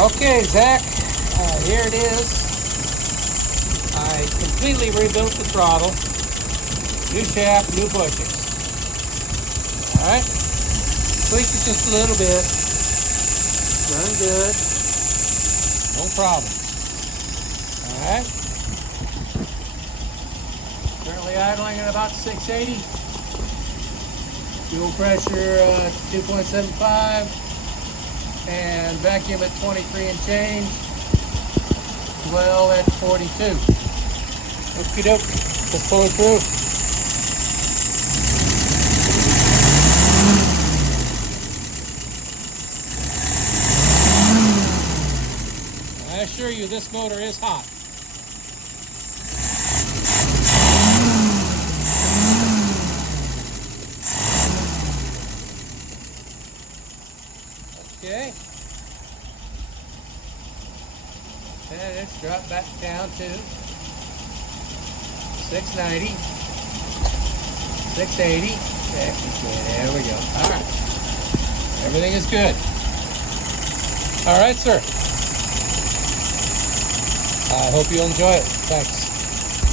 Okay, Zach, here it is. I completely rebuilt the throttle. New shaft, new bushings. Alright, tweaked it just a little bit. Running good. No problem. Alright. Currently idling at about 680. Fuel pressure 2.75. And vacuum at 23 and change. Well at 42. Okie doke. Let's pull it through. I assure you this motor is hot. Okay. And it's dropped back down to 690, 680. There we go. All right. Everything is good. All right, sir. I hope you enjoy it. Thanks.